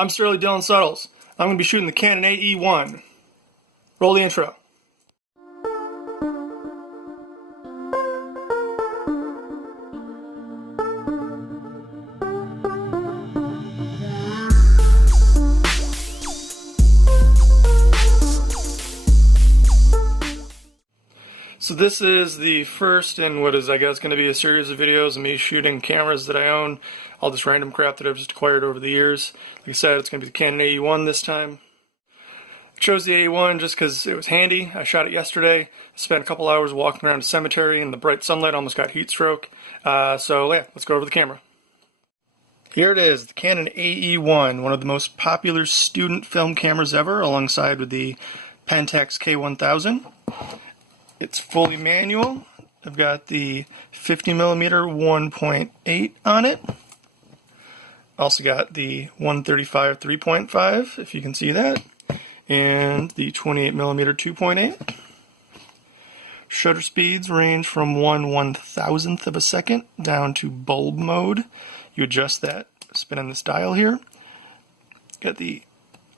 I'm Sterling Dylan Suttles. I'm going to be shooting the Canon AE-1. Roll the intro. So this is the first in what is, I guess, going to be a series of videos of me shooting cameras that I own, all this random crap that I've just acquired over the years. Like I said, it's going to be the Canon AE-1 this time. I chose the AE-1 just because it was handy. I shot it yesterday. I spent a couple hours walking around a cemetery in the bright sunlight, almost got heat stroke. So yeah, let's go over the camera. Here it is, the Canon AE-1, one of the most popular student film cameras ever, alongside with the Pentax K1000. It's fully manual. I've got the 50mm 1.8 on it. Also got the 135 3.5, if you can see that, and the 28mm 2.8. Shutter speeds range from 1/1000th of a second down to bulb mode. You adjust that spinning this dial here. Got the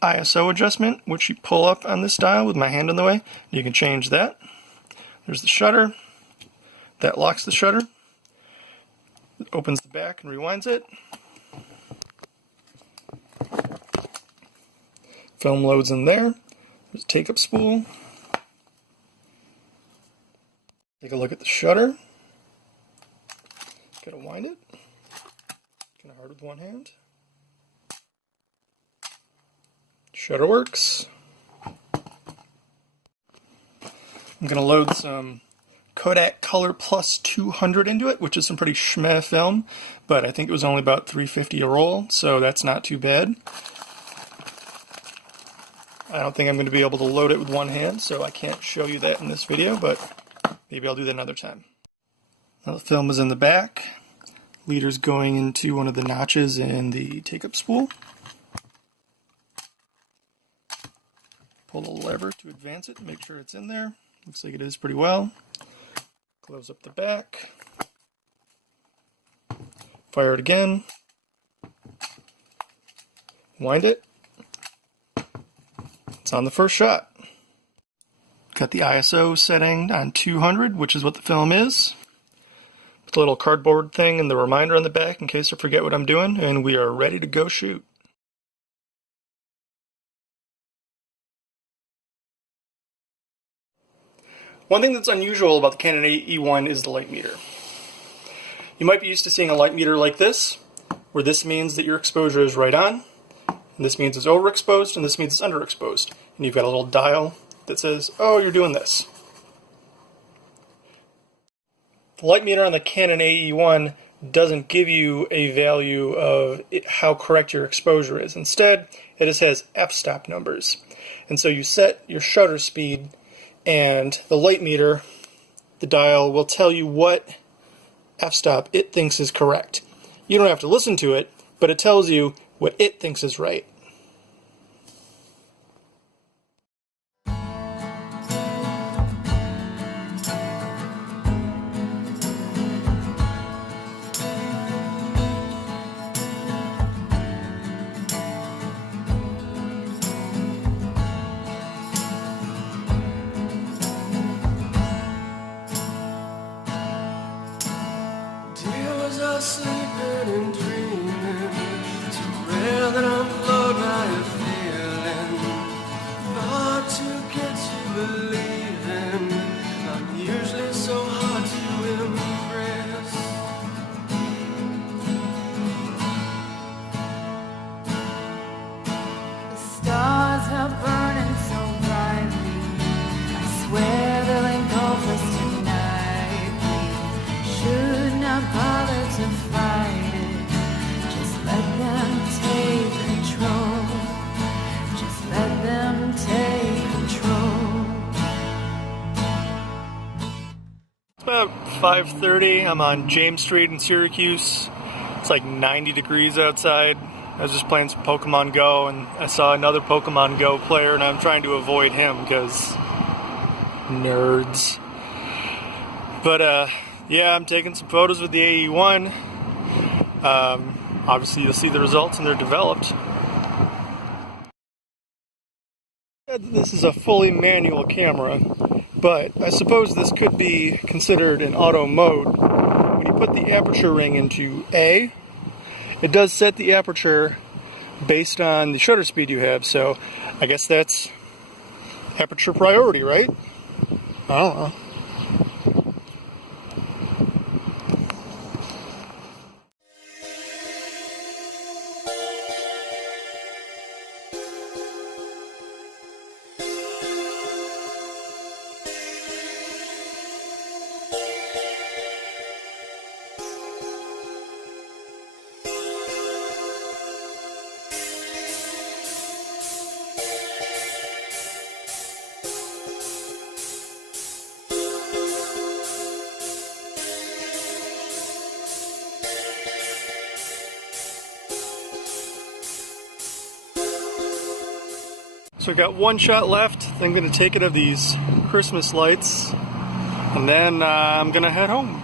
ISO adjustment, which you pull up on this dial with my hand in the way. You can change that. There's the shutter. That locks the shutter. It opens the back and rewinds it. Film loads in there. There's a take-up spool. Take a look at the shutter. Gotta wind it. Kind of hard with one hand. Shutter works. I'm going to load some Kodak Color Plus 200 into it, which is some pretty schmeh film, but I think it was only about $3.50 a roll, so that's not too bad. I don't think I'm going to be able to load it with one hand, so I can't show you that in this video, but maybe I'll do that another time. Now the film is in the back. Leader's going into one of the notches in the take-up spool. Pull the lever to advance it, make sure it's in there. Looks like it is pretty well. Close up the back. Fire it again. Wind it. It's on the first shot. Got the ISO setting on 200, which is what the film is. Put the little cardboard thing and the reminder on the back in case I forget what I'm doing, and we are ready to go shoot. One thing that's unusual about the Canon AE-1 is the light meter. You might be used to seeing a light meter like this, where this means that your exposure is right on, and this means it's overexposed, and this means it's underexposed. And you've got a little dial that says, oh, you're doing this. The light meter on the Canon AE-1 doesn't give you a value of how correct your exposure is. Instead, it just has f-stop numbers. And so you set your shutter speed, and the light meter, the dial, will tell you what f-stop it thinks is correct. You don't have to listen to it, but it tells you what it thinks is right. Sleeping and dreaming, too rare that I'm flowed by a feeling, hard to get to believing, I'm usually so hard to impress. The stars are burning so brightly, I swear they'll engulf us tonight. We should not bother to fight it. Just let them take control. Just let them take control. It's about 5:30. I'm on James Street in Syracuse. It's like 90 degrees outside. I was just playing some Pokemon Go, and I saw another Pokemon Go player, and I'm trying to avoid him because nerds. But yeah, I'm taking some photos with the AE-1. Obviously you'll see the results when they're developed. This is a fully manual camera, but I suppose this could be considered in auto mode. When you put the aperture ring into A, it does set the aperture based on the shutter speed you have, so I guess that's aperture priority, right? I don't know. So I got one shot left. I'm going to take it of these Christmas lights, and then I'm going to head home.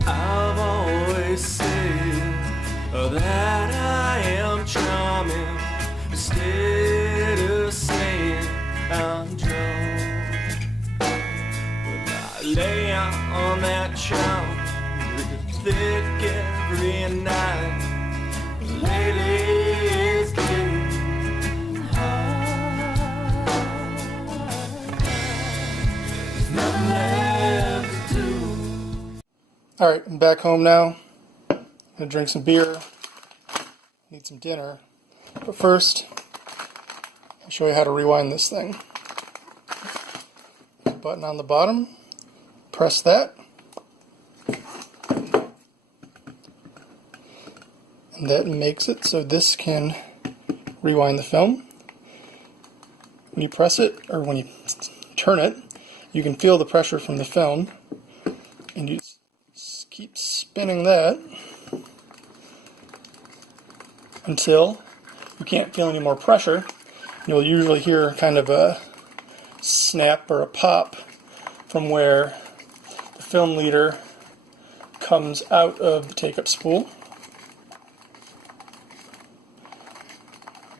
I've always said that I am charming instead of saying I'm drunk. When I lay out on that charm, thick every night. Lately it's getting hard. There's nothing left to do. Alright, I'm back home now. I'm going to drink some beer. Need some dinner. But first, I'll show you how to rewind this thing. Button on the bottom. Press that. And that makes it so this can rewind the film. When you press it, or when you turn it, you can feel the pressure from the film. And you just keep spinning that until you can't feel any more pressure. You'll usually hear kind of a snap or a pop from where the film leader comes out of the take-up spool.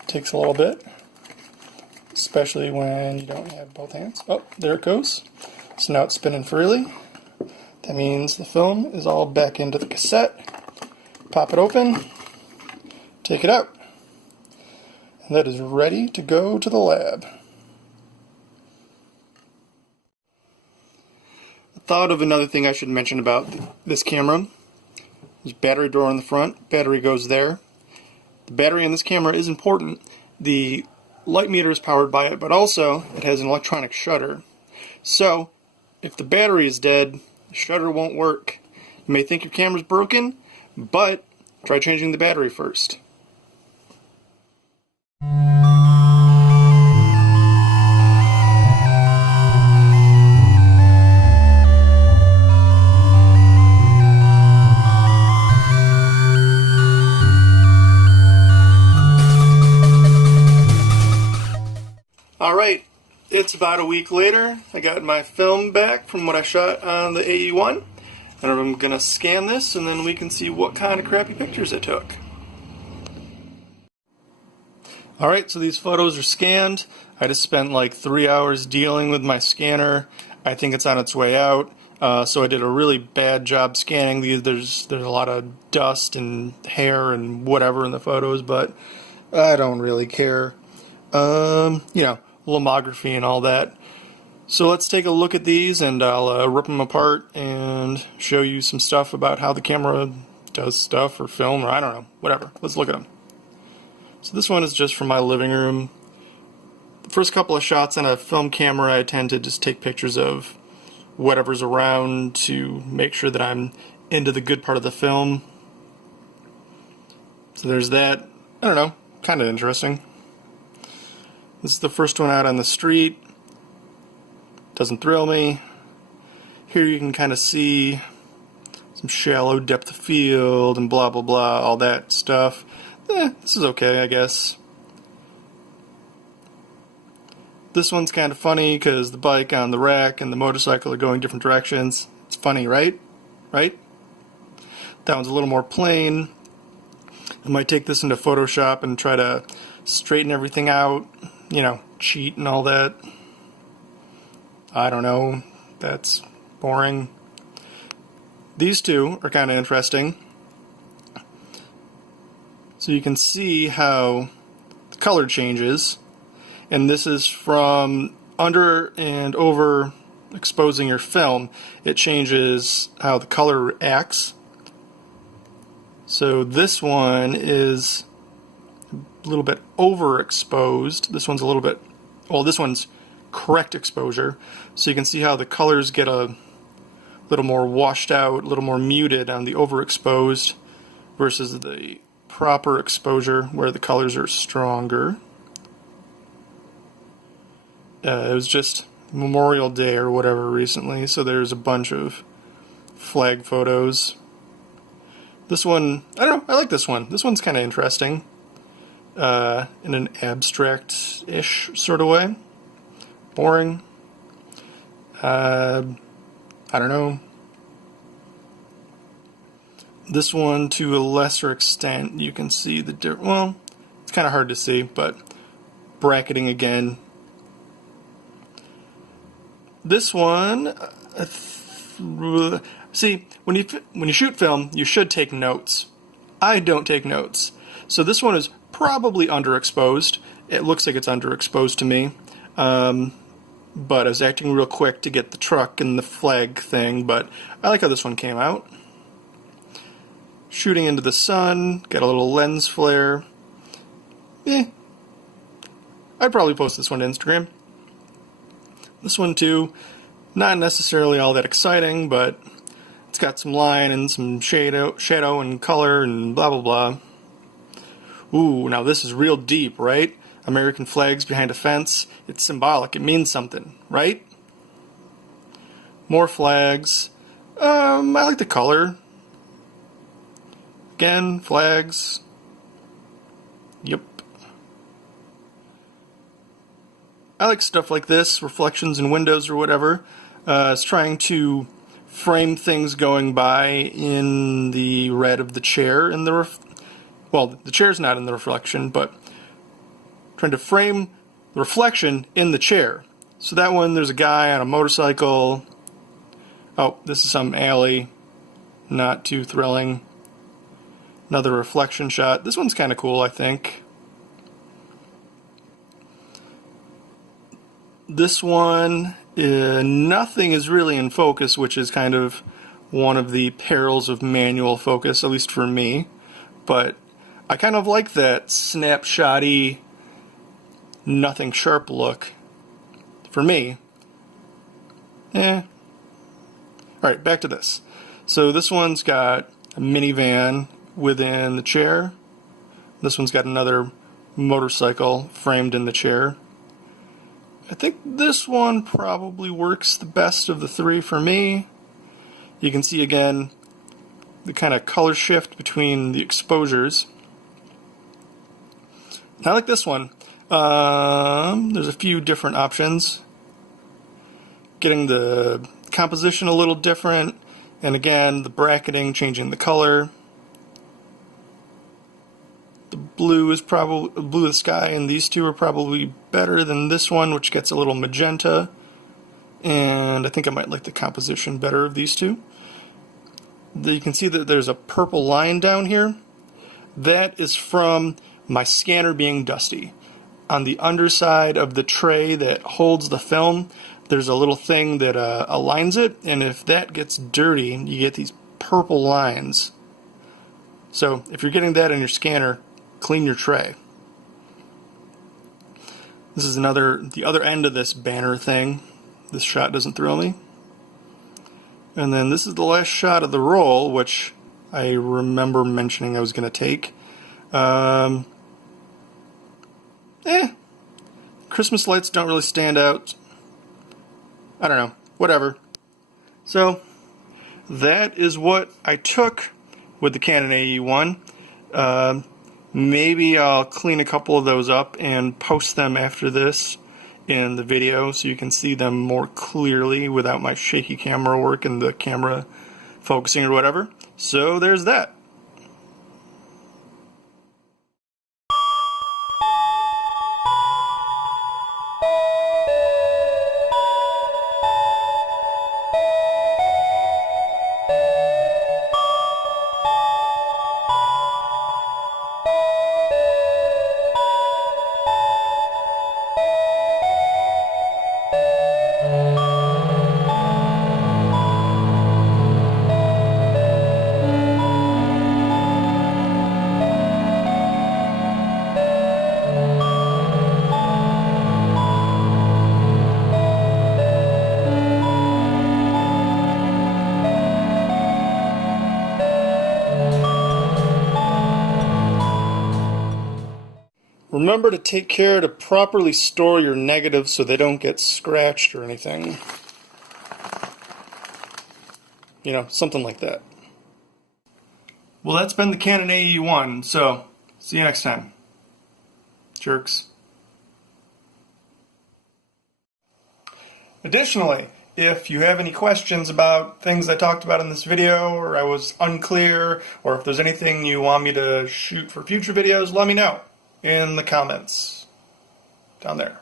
Takes a little bit, especially when you don't have both hands. Oh, there it goes. So now it's spinning freely. That means the film is all back into the cassette. Pop it open, take it out, and that is ready to go to the lab. I thought of another thing I should mention about this camera. There's a battery door on the front, battery goes there. The battery in this camera is important. The light meter is powered by it, but also it has an electronic shutter. So, if the battery is dead, the shutter won't work. You may think your camera's broken, but try changing the battery first. Alright, it's about a week later. I got my film back from what I shot on the AE-1. And I'm going to scan this and then we can see what kind of crappy pictures I took. Alright, so these photos are scanned. I just spent like 3 hours dealing with my scanner. I think it's on its way out. So I did a really bad job scanning these. There's a lot of dust and hair and whatever in the photos, but I don't really care. You know, lomography and all that. So let's take a look at these and I'll rip them apart and show you some stuff about how the camera does stuff or film or I don't know, whatever. Let's look at them. So this one is just from my living room. The first couple of shots on a film camera, I tend to just take pictures of whatever's around to make sure that I'm into the good part of the film. So there's that. I don't know, kind of interesting. This is the first one out on the street. Doesn't thrill me. Here you can kind of see some shallow depth of field and blah blah blah, all that stuff. This is okay, I guess. This one's kind of funny because the bike on the rack and the motorcycle are going different directions. It's funny, right? Right? That one's a little more plain. I might take this into Photoshop and try to straighten everything out, you know, cheat and all that. I don't know. That's boring. These two are kind of interesting. So you can see how the color changes. And this is from under and over exposing your film. It changes how the color acts. So this one is a little bit overexposed. This one's a little bit, well, this one's correct exposure. So you can see how the colors get a little more washed out, a little more muted on the overexposed versus the proper exposure where the colors are stronger. It was just Memorial Day or whatever recently, so there's a bunch of flag photos. This one, I don't know, I like this one. This one's kind of interesting in an abstract-ish sort of way. Boring. I don't know. This one, to a lesser extent, you can see the well, it's kind of hard to see, but bracketing again. This one, see, when you shoot film, you should take notes. I don't take notes. So this one is probably underexposed. It looks like it's underexposed to me. But I was acting real quick to get the truck and the flag thing, but I like how this one came out. Shooting into the sun, got a little lens flare. I'd probably post this one to Instagram. This one too, not necessarily all that exciting, but it's got some line and some shadow and color and blah blah blah. Ooh, now this is real deep, right? American flags behind a fence. It's symbolic. It means something, right? More flags. I like the color. Again, flags. Yep. I like stuff like this, reflections in windows or whatever. It's trying to frame things going by in the red of the chair. And well, the chair's not in the reflection, but trying to frame the reflection in the chair. So that one, there's a guy on a motorcycle. Oh, this is some alley. Not too thrilling. Another reflection shot. This one's kind of cool, I think. This one, nothing is really in focus, which is kind of one of the perils of manual focus, at least for me. But I kind of like that snapshotty, nothing sharp look. For me. Alright, back to this. So this one's got a minivan within the chair. This one's got another motorcycle framed in the chair. I think this one probably works the best of the three for me. You can see again the kind of color shift between the exposures. I like this one. There's a few different options. Getting the composition a little different, and again the bracketing, changing the color. The blue is probably blue of the sky, and these two are probably better than this one, which gets a little magenta. And I think I might like the composition better of these two. You can see that there's a purple line down here. That is from my scanner being dusty. On the underside of the tray that holds the film, there's a little thing that aligns it, and if that gets dirty, you get these purple lines. So if you're getting that in your scanner, clean your tray. This is the other end of this banner thing. This shot doesn't thrill me. And then this is the last shot of the roll, which I remember mentioning I was going to take. Christmas lights don't really stand out. I don't know. Whatever. So, that is what I took with the Canon AE-1. Maybe I'll clean a couple of those up and post them after this in the video so you can see them more clearly without my shaky camera work and the camera focusing or whatever. So there's that. Remember to take care to properly store your negatives so they don't get scratched or anything. You know, something like that. Well, that's been the Canon AE-1, so see you next time. Jerks. Additionally, if you have any questions about things I talked about in this video, or I was unclear, or if there's anything you want me to shoot for future videos, let me know in the comments down there.